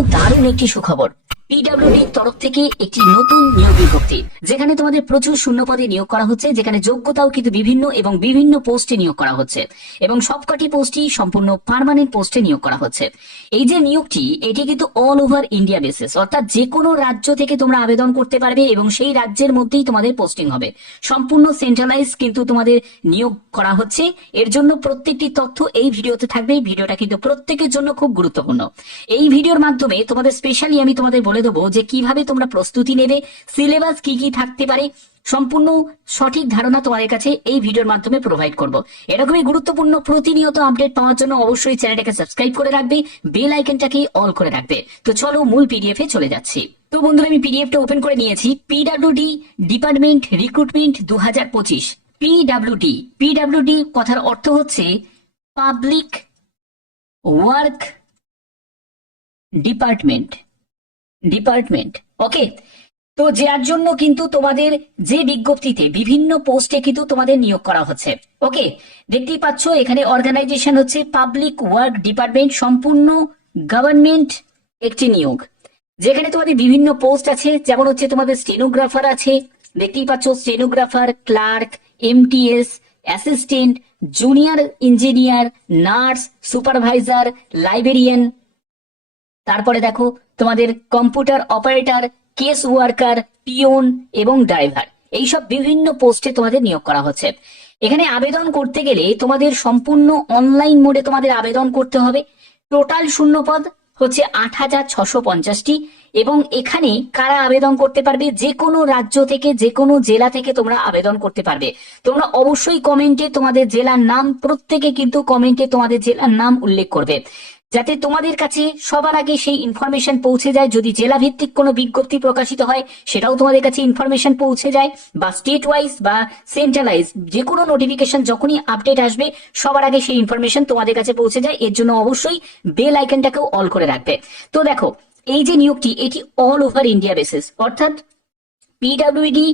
দারুণ একটি সুখবর। পিডব্লিউডির তরফ থেকে একটি নতুন নিয়োগ বিজ্ঞপ্তি, যেখানে তোমাদের প্রচুর শূন্যপদে নিয়োগ করা হচ্ছে, যেখানে যোগ্যতাও কিন্তু বিভিন্ন এবং বিভিন্ন পোস্টে নিয়োগ করা হচ্ছে, এবং সবকটি পোস্টই সম্পূর্ণ পার্মানেন্ট পোস্টে নিয়োগ করা হচ্ছে। এই যে নিয়োগটি, এটি কিন্তু অল ওভার ইন্ডিয়া বেসিস অর্থাৎ যে কোনো রাজ্য থেকে তোমরা আবেদন করতে পারবে, এবং সেই রাজ্যের মধ্যেই তোমাদের পোস্টিং হবে। সম্পূর্ণ সেন্ট্রালাইজ কিন্তু তোমাদের নিয়োগ করা হচ্ছে। এর জন্য প্রত্যেকটি তথ্য এই ভিডিওতে থাকবে। ভিডিওটা কিন্তু প্রত্যেকের জন্য খুব গুরুত্বপূর্ণ। এই ভিডিওর মাধ্যমে তোমাদের স্পেশালি আমি তোমাদের বলে দেবো যে কীভাবে তোমরা প্রস্তুতি নেবে সিলেবাস কি কি থাকতে পারে, সম্পূর্ণ সঠিক ধারণা তোমাদের কাছে এই ভিডিওর মাধ্যমে প্রোভাইড করব। এরকমই গুরুত্বপূর্ণ প্রতিনিয়ত আপডেট পাওয়ার জন্য অবশ্যই চ্যানেলটাকে সাবস্ক্রাইব করে রাখবে বেল আইকনটাকে অল করে রাখবে। তো চলো মূল পিডিএফ এ চলে যাচ্ছি। তো বন্ধুরা আমি পিডিএফটা ওপেন করে নিয়েছি। পিডাব্লিউডি ডিপার্টমেন্ট রিক্রুটমেন্ট দু হাজার পঁচিশ। পিডাব্লিউডি পিডাব্লিউডি কথার অর্থ হচ্ছে public work department department okay তো যার জন্য কিন্তু তোমাদের যে বিজ্ঞপ্তিতে বিভিন্ন পোস্টে কিন্তু তোমাদের নিয়োগ করা হচ্ছে। ওকে দেখতেই পাচ্ছ, এখানে অর্গানাইজেশন হচ্ছে পাবলিক ওয়ার্ক ডিপার্টমেন্ট সম্পূর্ণ গভর্নমেন্ট একটি নিয়োগ। যেখানে তোমাদের বিভিন্ন পোস্ট আছে, যেমন হচ্ছে তোমাদের স্টেনোগ্রাফার আছে, দেখতেই পাচ্ছ stenographer clerk MTS assistant junior engineer nurse supervisor librarian তারপরে দেখো, তোমাদের computer operator case worker peon এবং ড্রাইভার। এইসব বিভিন্ন পোস্টে তোমাদের নিয়োগ করা হচ্ছে। এখানে আবেদন করতে গেলে তোমাদের সম্পূর্ণ অনলাইন মোডে তোমাদের আবেদন করতে হবে। টোটাল শূন্যপদ হচ্ছে আট হাজার ছশো পঞ্চাশটি এবং এখানে কারা আবেদন করতে পারবে যে কোনো রাজ্য থেকে, যে কোনো জেলা থেকে তোমরা আবেদন করতে পারবে। তোমরা অবশ্যই কমেন্টে তোমাদের জেলার নাম, প্রত্যেকে কিন্তু কমেন্টে তোমাদের জেলার নাম উল্লেখ করবে। যাতে তোমাদের কাছে সবার আগে সেই ইনফরমেশন পৌঁছে যায়। যদি জেলা ভিত্তিক কোনো বিজ্ঞপ্তি প্রকাশিত হয়, সেটাও তোমাদের কাছে ইনফরমেশন পৌঁছে যায়। বা স্টেট ওয়াইজ বা সেন্ট্রালাইজ যে কোনো নোটিফিকেশন যখনই আপডেট আসবে, সবার আগে সেই ইনফরমেশন তোমাদের কাছে পৌঁছে যায়। এর জন্য অবশ্যই বেল আইকনটাকেও অল করে রাখবে। তো দেখো, এই যে নিয়োগটি, এটি অল ওভার ইন্ডিয়া বেসিস অর্থাৎ পিডাব্লিউডি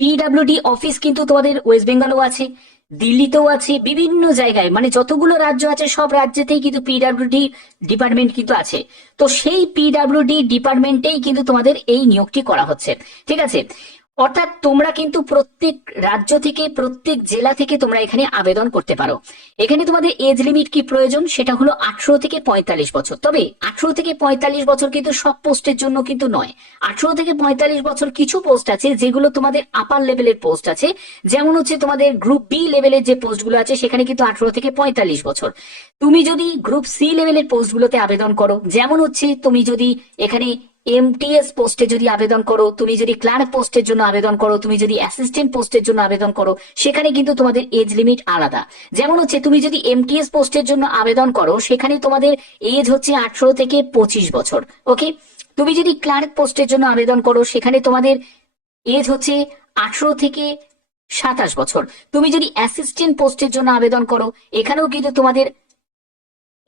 পিডাব্লিউডি অফিস কিন্তু তোমাদের ওয়েস্ট বেঙ্গলও আছে। দিল্লিতেও আছে, বিভিন্ন জায়গায়। মানে যতগুলো রাজ্য আছে, সব রাজ্যেতেই কিন্তু পিডাব্লিউডি ডিপার্টমেন্ট কিন্তু আছে। তো সেই পিডাব্লিউডি ডিপার্টমেন্টেই কিন্তু তোমাদের এই নিয়োগটি করা হচ্ছে। ঠিক আছে? অর্থাৎ তোমরা কিন্তু প্রত্যেক রাজ্য থেকে, প্রত্যেক জেলা থেকে তোমরা এখানে আবেদন করতে পারো। এখানে তোমাদের এজ লিমিট কি প্রয়োজন? সেটা হলো আঠারো থেকে পঁয়তাল্লিশ বছর। তবে আঠারো থেকে পঁয়তাল্লিশ বছর কিন্তু সব পোস্টের জন্য কিন্তু নয়। আঠারো থেকে পঁয়তাল্লিশ বছর কিছু পোস্ট আছে যেগুলো তোমাদের আপার লেভেলের পোস্ট আছে। যেমন হচ্ছে তোমাদের গ্রুপ বি লেভেলের যে পোস্টগুলো আছে, সেখানে কিন্তু আঠারো থেকে পঁয়তাল্লিশ বছর। তুমি যদি গ্রুপ সি লেভেলের পোস্টগুলোতে আবেদন করো, যেমন হচ্ছে তুমি যদি এখানে এমটিএস পোস্টে যদি আবেদন করো, তুমি যদি ক্লার্ক পোস্টের জন্য আবেদন করো, তুমি যদি অ্যাসিস্ট্যান্ট পোস্টের জন্য আবেদন করো, সেখানে কিন্তু তোমাদের এজ লিমিট আলাদা। যেমন হচ্ছে, তুমি যদি এমটিএস পোস্টের জন্য আবেদন করো, সেখানে তোমাদের এজ হচ্ছে আঠারো থেকে পঁচিশ বছর ওকে তুমি যদি ক্লার্ক পোস্টের জন্য আবেদন করো, সেখানে তোমাদের এজ হচ্ছে আঠারো থেকে সাতাশ বছর। তুমি যদি অ্যাসিস্ট্যান্ট পোস্টের জন্য আবেদন করো, এখানেও কিন্তু তোমাদের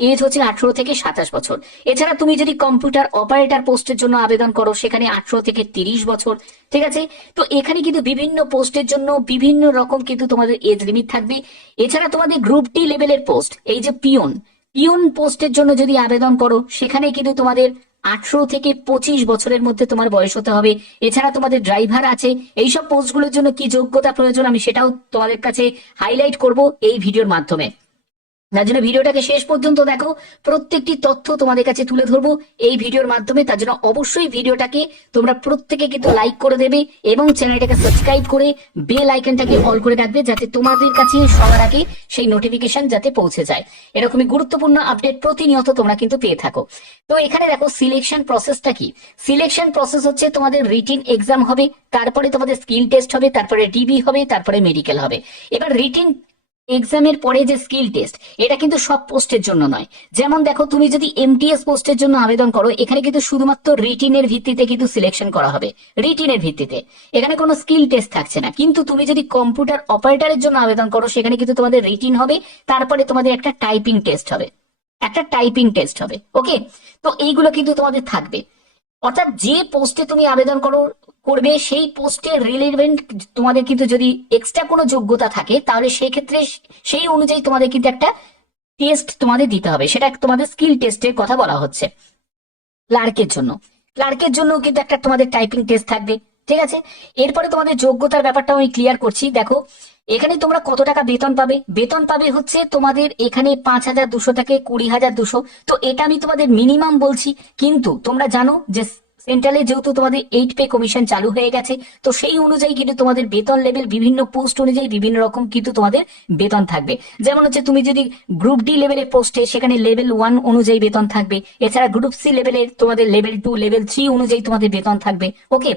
এজ হচ্ছে আঠারো থেকে সাতাশ বছর। এছাড়া তুমি যদি কম্পিউটার অপারেটর পোস্টের জন্য আবেদন করো, সেখানে আঠারো থেকে তিরিশ বছর, ঠিক আছে? তো এখানে কিন্তু বিভিন্ন পোস্টের জন্য বিভিন্ন রকম কিন্তু তোমাদের এজ লিমিট থাকবে। এছাড়া তোমাদের গ্রুপ ডি লেভেলের পোস্ট এই যে পিওন পিওন পোস্টের জন্য যদি আবেদন করো, সেখানে কিন্তু তোমাদের আঠারো থেকে পঁচিশ বছরের মধ্যে তোমার বয়স হতে হবে। এছাড়া তোমাদের ড্রাইভার আছে, এইসব পোস্টগুলোর জন্য কি যোগ্যতা প্রয়োজন আমি সেটাও তোমাদের কাছে হাইলাইট করব এই ভিডিওর মাধ্যমে। তার জন্য ভিডিওটাকে শেষ পর্যন্ত দেখো। প্রত্যেকটি তথ্য তোমাদের কাছে তুলে ধরবো। এই ভিডিওর মাধ্যমে তার জন্য অবশ্যই ভিডিওটাকে তোমরা প্রত্যেকে কিন্তু লাইক করে দেবে এবং চ্যানেলটাকে সাবস্ক্রাইব করে বেল আইকনটাকে অল করে রাখবে যাতে তোমাদের কাছে সবার আগে সেই নোটিফিকেশন যাতে পৌঁছে যায়। এরকমই গুরুত্বপূর্ণ আপডেট প্রতিনিয়ত তোমরা কিন্তু পেয়ে থাকো। তো এখানে দেখো সিলেকশন প্রসেসটা কি? সিলেকশন প্রসেস হচ্ছে তোমাদের রিটিন এক্সাম হবে, তারপরে তোমাদের স্কিল টেস্ট হবে, তারপরে ডিবি হবে, তারপরে মেডিকেল হবে। এবার রিটিন এক্সামের পরে যে স্কিল টেস্ট এটা কিন্তু সব পোস্টের জন্য নয়। যেমন দেখো, তুমি যদি এমটিএস পোস্টের জন্য আবেদন করো, এখানে কিন্তু শুধুমাত্র রিটিনের ভিত্তিতে কিন্তু সিলেকশন করা হবে। রিটিনের ভিত্তিতে। এখানে কোনো স্কিল টেস্ট থাকছে না। কিন্তু তুমি যদি কম্পিউটার অপারেটরের জন্য আবেদন করো, সেখানে কিন্তু তোমাদের রিটিন হবে, তারপরে তোমাদের একটা টাইপিং টেস্ট হবে। একটা টাইপিং টেস্ট হবে ওকে তো এইগুলো কিন্তু তোমাদের থাকবে। অর্থাৎ যে পোস্টে তুমি আবেদন করো, করবে, সেই পোস্টে রিলেভেন্ট তোমাদের কিন্তু যদি এক্সট্রা কোনো যোগ্যতা থাকে, তাহলে সেই ক্ষেত্রে সেই অনুযায়ী তোমাদের কিন্তু একটা টেস্ট তোমাদের দিতে হবে। সেটা তোমাদের স্কিল টেস্টের কথা বলা হচ্ছে ক্লার্কের জন্য। ক্লার্কের জন্য কিন্তু একটা তোমাদের টাইপিং টেস্ট থাকবে, ঠিক আছে? এরপরে তোমাদের যোগ্যতার ব্যাপারটা আমি ক্লিয়ার করছি। দেখো এখানে তোমরা কত টাকা বেতন পাবে? বেতন পাবে হচ্ছে তোমাদের এখানে পাঁচ হাজার দুশো থেকে কুড়ি হাজার দুশো। তো এটা আমি তোমাদের মিনিমাম বলছি। কিন্তু তোমরা জানো যে সেন্ট্রালে যেহেতু তোমাদের এইট পে কমিশন চালু হয়ে গেছে, তো সেই অনুযায়ী কিন্তু তোমাদের বেতন লেভেল বিভিন্ন পোস্ট অনুযায়ী বিভিন্ন রকম কিন্তু তোমাদের বেতন থাকবে। যেমন হচ্ছে তুমি যদি গ্রুপ ডি লেভেলের পোস্টে সেখানে লেভেল ওয়ান অনুযায়ী বেতন থাকবে। এছাড়া গ্রুপ সি লেভেলের তোমাদের লেভেল টু লেভেল থ্রি অনুযায়ী তোমাদের বেতন থাকবে। ওকে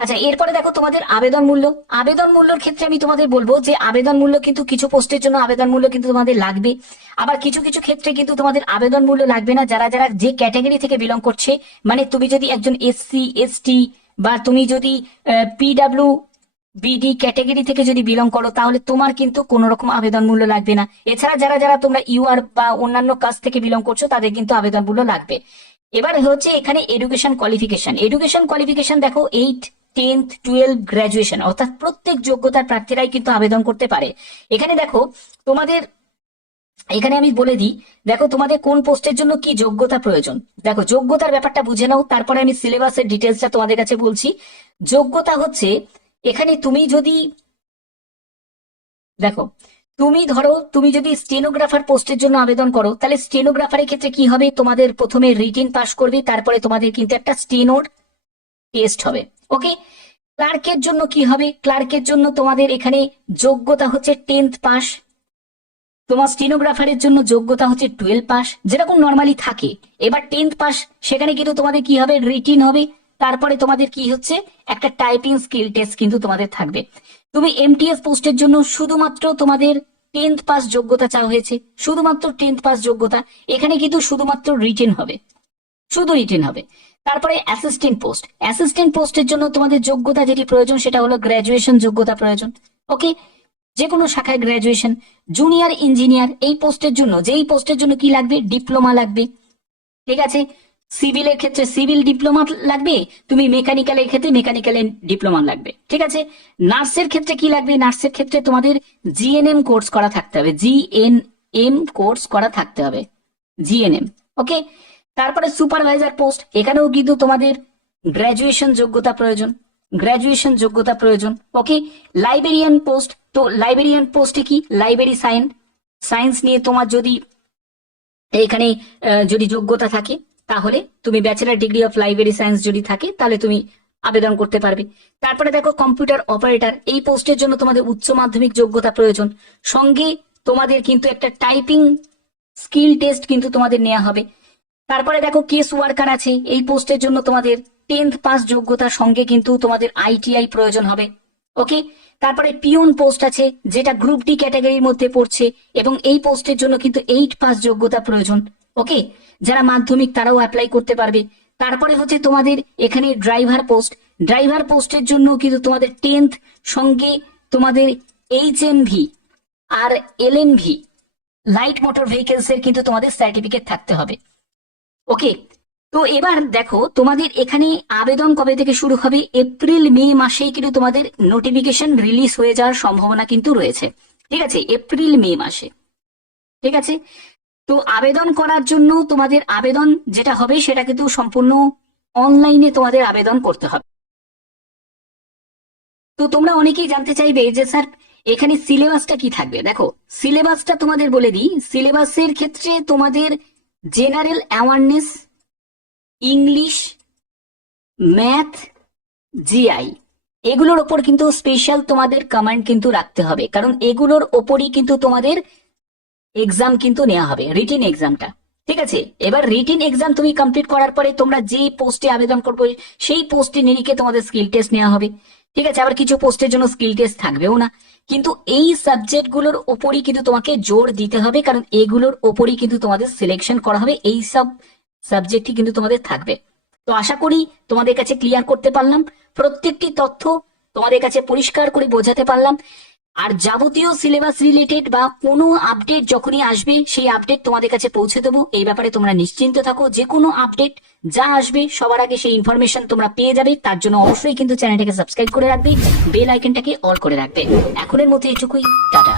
আচ্ছা এরপরে দেখো তোমাদের আবেদন মূল্য। আবেদন মূল্যর ক্ষেত্রে আমি তোমাদের বলব যে আবেদন মূল্য কিন্তু কিছু পোস্টের জন্য আবেদন মূল্য কিন্তু তোমাদের লাগবে। আবার কিছু কিছু ক্ষেত্রে কিন্তু তোমাদের আবেদন মূল্য লাগবে না। যারা যারা যে ক্যাটাগরি থেকে বিলং করছে মানে তুমি যদি একজন এসসি এসটি বা তুমি যদি পিডাব্লিউ বিডি ক্যাটাগরি থেকে যদি বিলং করো, তাহলে তোমার কিন্তু কোনো রকম আবেদন মূল্য লাগবে না। এছাড়া যারা যারা তোমরা ইউআর বা অন্যান্য কাজ থেকে বিলং করছ, তাদের কিন্তু আবেদন মূল্য লাগবে। এবার হচ্ছে এখানে এডুকেশন কোয়ালিফিকেশন এডুকেশন কোয়ালিফিকেশন দেখো এইট টেন্থ টুয়েলভ গ্রাজুয়েশন অর্থাৎ প্রত্যেক যোগ্যতার প্রার্থীরাই কিন্তু আবেদন করতে পারে। এখানে দেখো, তোমাদের, এখানে আমি বলে দিই, দেখো তোমাদের কোন পোস্টের জন্য কি যোগ্যতা প্রয়োজন। দেখো, যোগ্যতার ব্যাপারটা বুঝে নাও, তারপরে আমি সিলেবাসের ডিটেলসটা তোমাদের কাছে বলছি। যোগ্যতা হচ্ছে, এখানে তুমি যদি, দেখো, তুমি ধরো, তুমি যদি স্টেনোগ্রাফার পোস্টের জন্য আবেদন করো, তাহলে স্টেনোগ্রাফারের ক্ষেত্রে কি হবে? তোমাদের প্রথমে রিটিন পাস করবে, তারপরে তোমাদের কিন্তু একটা স্টেনোর টেস্ট হবে। ওকে? ক্লার্কের জন্য কি হবে? ক্লার্কের জন্য তোমাদের এখানে যোগ্যতা হচ্ছে টেন্থ পাস তোমার স্টেনোগ্রাফারের জন্য যোগ্যতা হচ্ছে টুয়েলভ পাস যেরকম নর্মালি থাকে। এবার টেন্থ পাস সেখানে কিন্তু তোমাদের কি হবে? রিটিন হবে। তারপরে তোমাদের কি হচ্ছে? একটা টাইপিং স্কিল টেস্ট কিন্তু তোমাদের থাকবে। তুমি এমটিএস পোস্টের জন্য শুধুমাত্র তোমাদের টেন্থ পাস যোগ্যতা চাওয়া হয়েছে। শুধুমাত্র টেন্থ পাস যোগ্যতা। এখানে কিন্তু শুধুমাত্র রিটেন হবে। শুধু রিটেন হবে। তারপরে অ্যাসিস্ট্যান্ট পোস্ট অ্যাসিস্ট্যান্ট পোস্টের জন্য তোমাদের যোগ্যতা যেটি প্রয়োজন, সেটা হলো গ্র্যাজুয়েশন যোগ্যতা প্রয়োজন। ওকে যে কোনো শাখায় গ্র্যাজুয়েশন জুনিয়র ইঞ্জিনিয়ার এই পোস্টের জন্য, যেই পোস্টের জন্য কি লাগবে? ডিপ্লোমা লাগবে। ঠিক আছে? সিভিলের ক্ষেত্রে সিভিল ডিপ্লোমা লাগবে, তুমি মেকানিক্যালের ক্ষেত্রে মেকানিক্যালের ডিপ্লোমা লাগবে। ঠিক আছে? নার্সের ক্ষেত্রে কি লাগবে? নার্সের ক্ষেত্রে তোমাদের জিএনএম কোর্স করা থাকতে হবে। জিএনএম কোর্স করা থাকতে হবে। জিএনএম ওকে তারপরে সুপারভাইজার পোস্ট এখানেও কিন্তু তোমাদের গ্র্যাজুয়েশন যোগ্যতা প্রয়োজন গ্র্যাজুয়েশন যোগ্যতা প্রয়োজন ওকে লাইব্রেরিয়ান পোস্ট তো লাইব্রেরিয়ান পোস্টে কি? লাইব্রেরি সায়েন্স সায়েন্স নিয়ে তোমার যদি এখানে যদি যোগ্যতা থাকে, তাহলে তুমি bachelor degree of library science যদি থাকে, তাহলে তুমি আবেদন করতে পারবে। তারপরে দেখো কম্পিউটার অপারেটর এই পোস্টের জন্য তোমাদের উচ্চ মাধ্যমিক যোগ্যতা প্রয়োজন। সঙ্গে তোমাদের কিন্তু একটা টাইপিং স্কিল টেস্ট কিন্তু তোমাদের নেওয়া হবে। তারপরে দেখো কেস ওয়ার্কার আছে, এই পোস্টের জন্য তোমাদের টেন্থ পাস যোগ্যতার সঙ্গে কিন্তু তোমাদের আইটিআই প্রয়োজন হবে ওকে তারপরে পিওন পোস্ট আছে, যেটা গ্রুপ ডি ক্যাটাগরির মধ্যে পড়ছে, এবং এই পোস্টের জন্য কিন্তু এইট পাস যোগ্যতা প্রয়োজন ওকে যারা মাধ্যমিক তারাও অ্যাপ্লাই করতে পারবে। তারপরে হচ্ছে তোমাদের এখানে ড্রাইভার পোস্ট ড্রাইভার পোস্টের জন্য কিন্তু তোমাদের টেন্থ সঙ্গে তোমাদের এইচ এম ভি আর L M V light motor vehicles এর কিন্তু তোমাদের সার্টিফিকেট থাকতে হবে। ওকে, তো এবার দেখো, তোমাদের এখানে আবেদন কবে থেকে শুরু হবে? এপ্রিল, মে মাসেই কিন্তু তোমাদের নোটিফিকেশন রিলিজ হয়ে যাওয়ার সম্ভাবনা কিন্তু রয়েছে। ঠিক আছে, এপ্রিল, মে মাসে। ঠিক আছে? তো আবেদন করার জন্য তোমাদের আবেদন যেটা হবে, সেটা কিন্তু সম্পূর্ণ অনলাইনে তোমাদের আবেদন করতে হবে। তো তোমরা অনেকেই জানতে চাইবে যে স্যার, এখানে সিলেবাসটা কি থাকবে? দেখো সিলেবাসটা তোমাদের বলে দিই সিলেবাসের ক্ষেত্রে তোমাদের general awareness, English, math, GI. এগুলোর ওপর কিন্তু স্পেশাল তোমাদের কমান্ড কিন্তু রাখতে হবে। কারণ এগুলোর ওপরই কিন্তু তোমাদের এক্সাম কিন্তু নেওয়া হবে রিটিন এক্সামটা ঠিক আছে? এবার রিটিন এক্সাম তুমি কমপ্লিট করার পরে তোমরা যে পোস্টে আবেদন করবে, সেই পোস্টে নিরিখে তোমাদের স্কিল টেস্ট নেওয়া হবে। ঠিক আছে, আবার কিছু পোস্টের জন্য স্কিল টেস্ট থাকবেও না। কিন্তু এই সাবজেক্টগুলোর ওপরই কিন্তু তোমাকে জোর দিতে হবে, কারণ এগুলোর ওপরই কিন্তু তোমাদের সিলেকশন করা হবে, এই সব সাবজেক্টই কিন্তু তোমাদের থাকবে। তো আশা করি তোমাদের কাছে ক্লিয়ার করতে পারলাম। প্রত্যেকটি তথ্য তোমাদের কাছে পরিষ্কার করে বোঝাতে পারলাম। আর যাবতীয় সিলেবাস রিলেটেড বা কোনো আপডেট যখনই আসবে, সেই আপডেট তোমাদের কাছে পৌঁছে দেবো। এই ব্যাপারে তোমরা নিশ্চিন্ত থাকো। যে কোনো আপডেট যা আসবে, সবার আগে সেই ইনফরমেশন তোমরা পেয়ে যাবে। তার জন্য অবশ্যই কিন্তু চ্যানেলটাকে সাবস্ক্রাইব করে রাখবে বেল আইকনটাকে অল করে রাখবে। এখনের মধ্যে এটুকুই। টাটা।